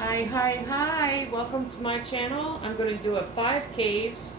Hi. Welcome to my channel. I'm going to do a 5 caves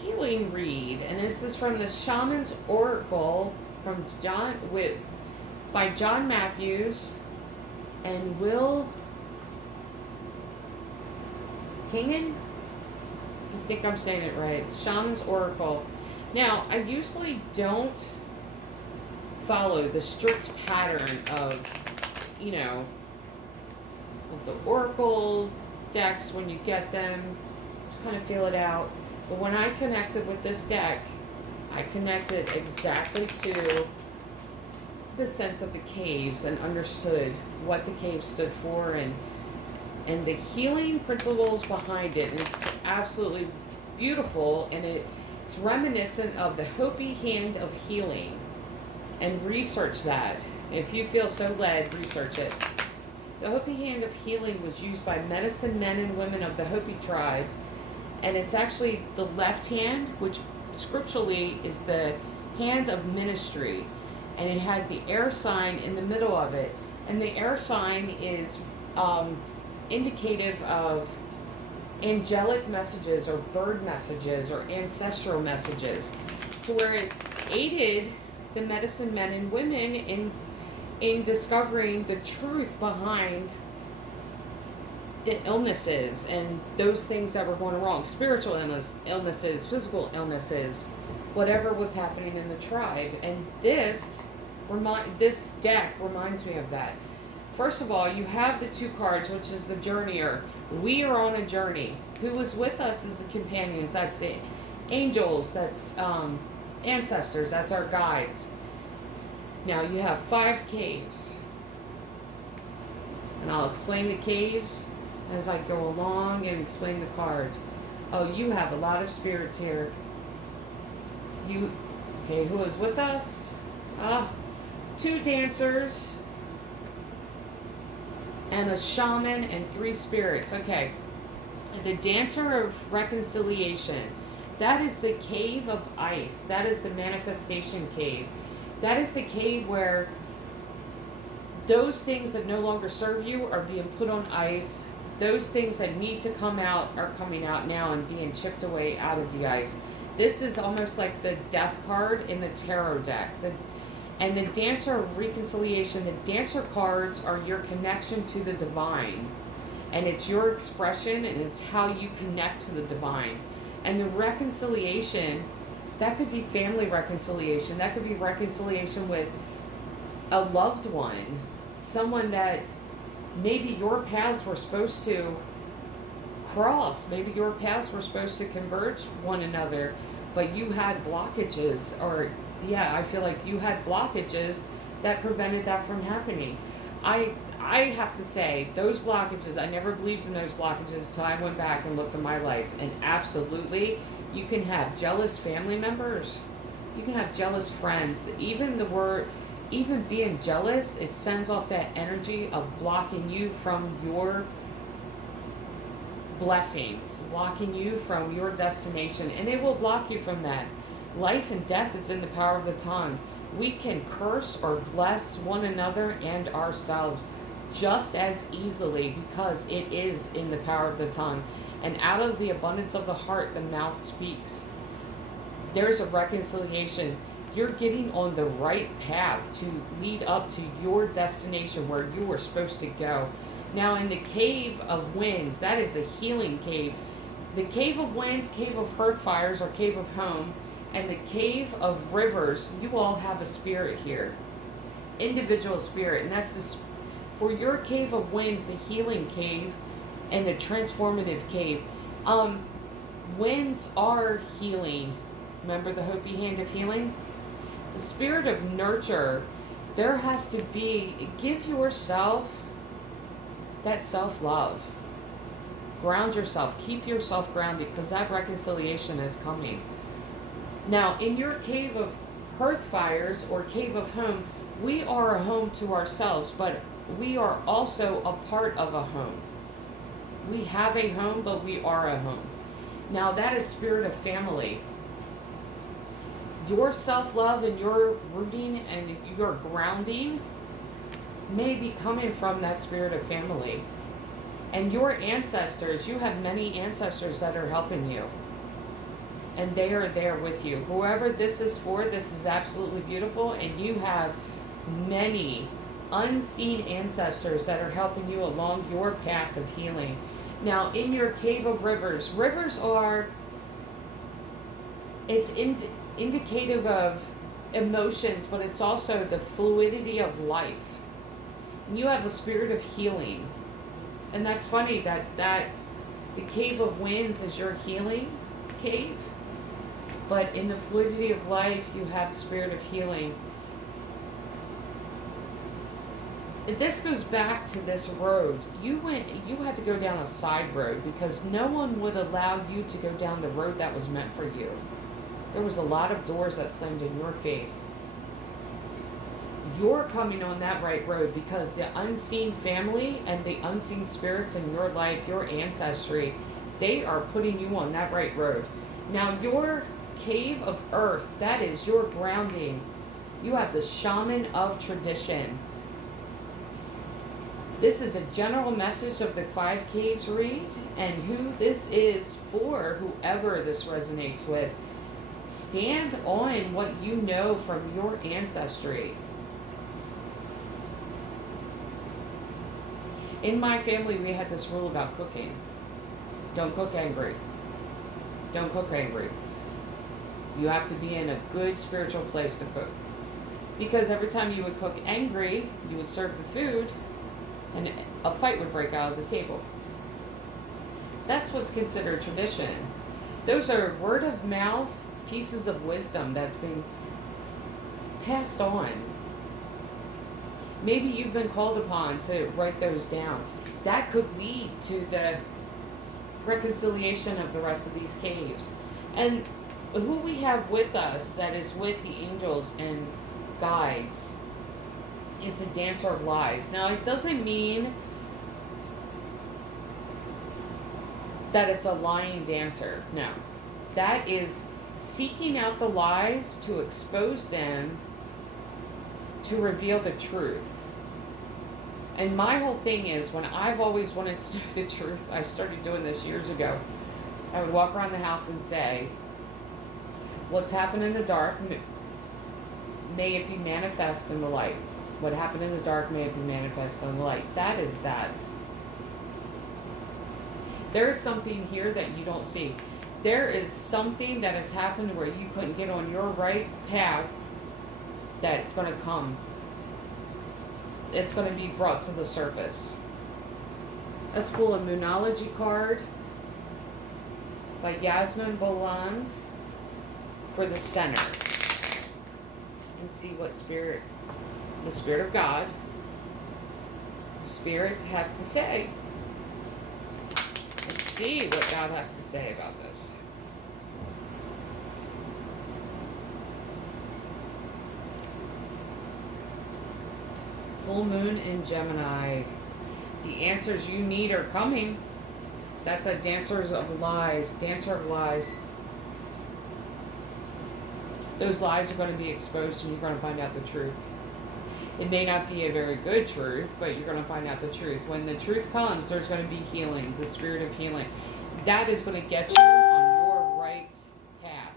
healing read. And this is from the Shaman's Oracle from by John Matthews and Will Kingen. I think I'm saying it right. Shaman's Oracle. Now, I usually don't follow the strict pattern of, of the Oracle decks when you get them. Just kind of feel it out. But when I connected with this deck, I connected exactly to the sense of the caves and understood what the caves stood for and the healing principles behind it. And it's absolutely beautiful, and it's reminiscent of the Hopi hand of healing. And research that. If you feel so led, research it. The Hopi hand of healing was used by medicine men and women of the Hopi tribe, and it's actually the left hand, which scripturally is the hand of ministry, and it had the air sign in the middle of it, and the air sign is indicative of angelic messages or bird messages or ancestral messages, to where it aided the medicine men and women in discovering the truth behind the illnesses and those things that were going wrong, spiritual illnesses, physical illnesses, whatever was happening in the tribe. And this deck reminds me of that. First of all, you have the 2 cards, which is the journeyer. We are on a journey. Who is with us is the companions. That's the angels. That's ancestors. That's our guides. Now you have 5 caves, and I'll explain the caves as I go along and explain the cards. Oh, you have a lot of spirits here. Okay, who is with us? 2 dancers and a shaman and 3 spirits. Okay, the dancer of reconciliation. That is the cave of ice. That is the manifestation cave. That is the cave where those things that no longer serve you are being put on ice. Those things that need to come out are coming out now and being chipped away out of the ice. This is almost like the death card in the tarot deck. And the dancer of reconciliation, the dancer cards are your connection to the divine. And it's your expression, and it's how you connect to the divine. And the reconciliation, that could be family reconciliation. That could be reconciliation with a loved one. Someone that maybe your paths were supposed to cross. Maybe your paths were supposed to converge one another, but you had blockages. I feel like you had blockages that prevented that from happening. I have to say, those blockages, I never believed in those blockages until I went back and looked at my life. And absolutely, you can have jealous family members. You can have jealous friends. Even being jealous, it sends off that energy of blocking you from your blessings, blocking you from your destination. And it will block you from that. Life and death is in the power of the tongue. We can curse or bless one another and ourselves just as easily because it is in the power of the tongue. And out of the abundance of the heart, the mouth speaks. There's a reconciliation. You're getting on the right path to lead up to your destination where you were supposed to go. Now, in the Cave of Winds, that is a healing cave. The Cave of Winds, Cave of Hearth Fires, or Cave of Home, and the Cave of Rivers, you all have a spirit here. Individual spirit. And that's for your Cave of Winds, the healing cave, and the transformative cave. Winds are healing. Remember the Hopi hand of healing? The spirit of nurture. There has to be, give yourself that self-love. Ground yourself. Keep yourself grounded, because that reconciliation is coming. Now, in your Cave of Hearth Fires or Cave of Home, we are a home to ourselves, but we are also a part of a home. We have a home, but we are a home. Now, that is spirit of family. Your self-love and your rooting and your grounding may be coming from that spirit of family. And your ancestors, you have many ancestors that are helping you. And they are there with you. Whoever this is for, this is absolutely beautiful. And you have many unseen ancestors that are helping you along your path of healing. Now, in your cave of rivers, rivers are, it's indicative of emotions, but it's also the fluidity of life. And you have a spirit of healing. And that's funny that the cave of winds is your healing cave. But in the fluidity of life, you have a spirit of healing. This goes back to this road. You had to go down a side road because no one would allow you to go down the road that was meant for you. There was a lot of doors that slammed in your face. You're coming on that right road because the unseen family and the unseen spirits in your life, your ancestry, they are putting you on that right road. Now, your cave of earth, that is your grounding. You have the shaman of tradition. This is a general message of the 5 caves read, and who this is for, whoever this resonates with. Stand on what you know from your ancestry. In my family, we had this rule about cooking. Don't cook angry. Don't cook angry. You have to be in a good spiritual place to cook. Because every time you would cook angry, you would serve the food, and a fight would break out of the table. That's what's considered tradition. Those are word of mouth pieces of wisdom that's being passed on. Maybe you've been called upon to write those down. That could lead to the reconciliation of the rest of these caves. And who we have with us that is with the angels and guides is the dancer of lies. Now, it doesn't mean that it's a lying dancer. No. That is seeking out the lies to expose them, to reveal the truth. And my whole thing is, when I've always wanted to know the truth, I started doing this years ago. I would walk around the house and say, what's happened in the dark, may it be manifest in the light. What happened in the dark, may it be manifest in the light. That is that. There is something here that you don't see. There is something that has happened where you couldn't get on your right path that's going to come. It's going to be brought to the surface. Let's pull a Moonology card by Yasmin Boland for the center. And see what spirit, the Spirit of God, the Spirit has to say. Let's see what God has to say about this. Full moon in Gemini. The answers you need are coming. That's a Dancers of Lies. Dancer of Lies. Those lies are going to be exposed and you're going to find out the truth. It may not be a very good truth, but you're going to find out the truth. When the truth comes, there's going to be healing, the spirit of healing. That is going to get you on your right path.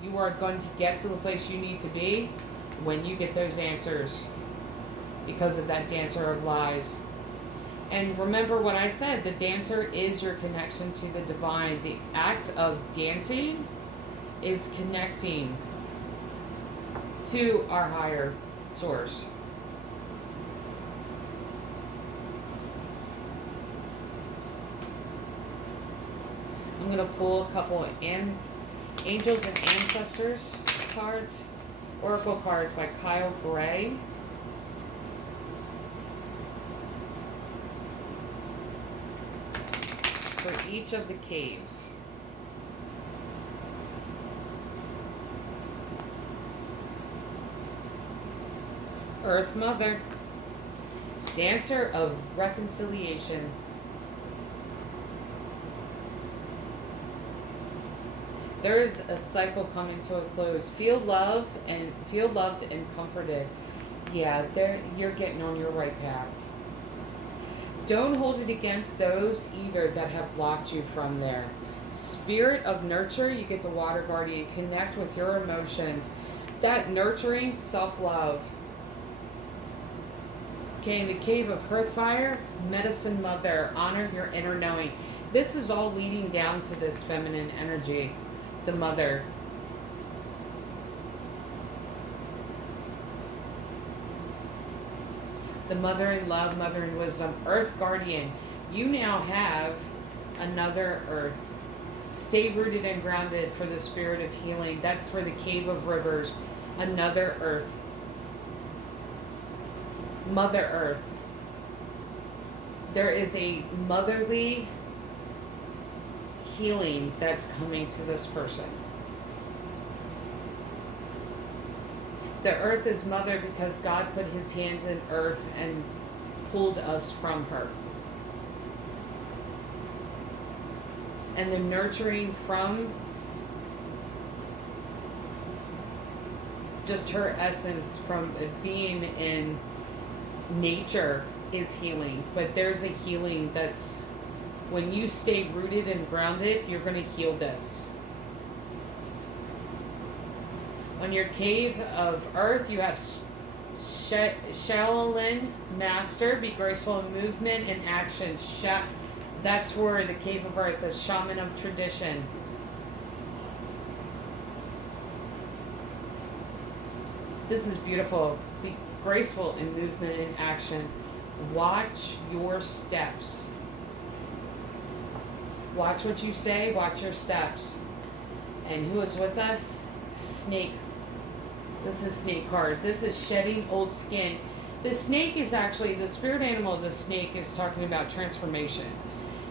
You are going to get to the place you need to be when you get those answers, because of that Dancer of Lies. And remember what I said, the dancer is your connection to the divine. The act of dancing is connecting to our higher source. I'm going to pull a couple of Angels and Ancestors cards, Oracle cards by Kyle Gray. For each of the caves. Earth Mother, Dancer of Reconciliation. There is a cycle coming to a close. Feel loved and comforted. Yeah, you're getting on your right path. don't hold it against those either that have blocked you from there. Spirit of nurture, you get the water guardian. Connect with your emotions. That nurturing self-love. Okay, in the cave of Hearthfire, medicine mother, honor your inner knowing. This is all leading down to this feminine energy, the mother. The mother in love, mother in wisdom, earth guardian. You now have another earth. Stay rooted and grounded for the spirit of healing. That's for the cave of rivers, another earth. Mother Earth. There is a motherly healing that's coming to this person. The earth is mother because God put his hands in earth and pulled us from her. And the nurturing from just her essence, from being in nature, is healing. But there's a healing that's, when you stay rooted and grounded, you're going to heal this. On your cave of earth, you have Shaolin Master, be graceful in movement and action. That's for the cave of earth, the shaman of tradition. This is beautiful. Be graceful in movement and action. Watch your steps. Watch what you say, watch your steps. And who is with us? Snake. This is snake card. This is shedding old skin. The snake is actually, the spirit animal of the snake is talking about transformation.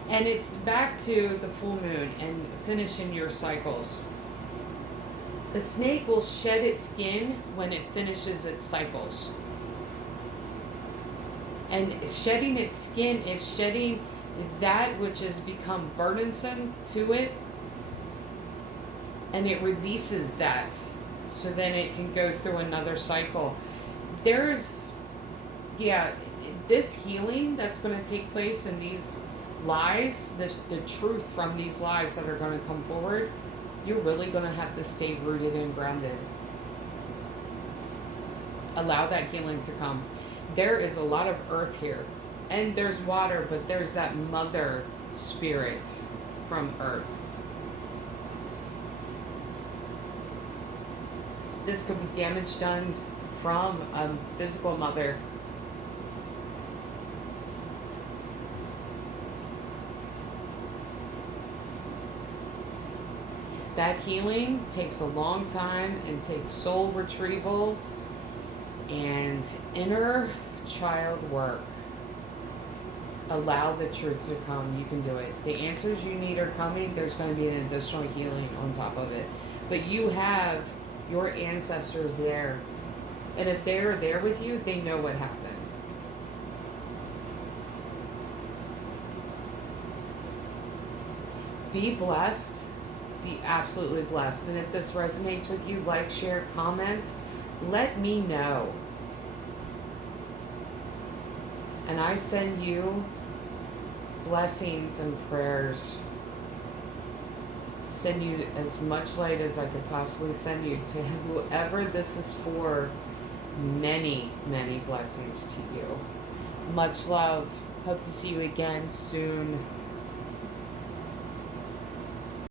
And it's back to the full moon and finishing your cycles. The snake will shed its skin when it finishes its cycles. And shedding its skin is shedding that which has become burdensome to it. And it releases that. So then it can go through another cycle. There's, this healing that's going to take place in these lies, the truth from these lies that are going to come forward, you're really going to have to stay rooted and grounded. Allow that healing to come. There is a lot of earth here. And there's water, but there's that mother spirit from earth. This could be damage done from a physical mother. That healing takes a long time and takes soul retrieval and inner child work. Allow the truth to come. You can do it. The answers you need are coming. There's going to be an additional healing on top of it. But you have your ancestors there. And if they're there with you, they know what happened. Be blessed. Be absolutely blessed. And if this resonates with you, like, share, comment. Let me know. And I send you blessings and prayers. Send you as much light as I could possibly send you. To whoever this is for, many, many blessings to you. Much love. Hope to see you again soon.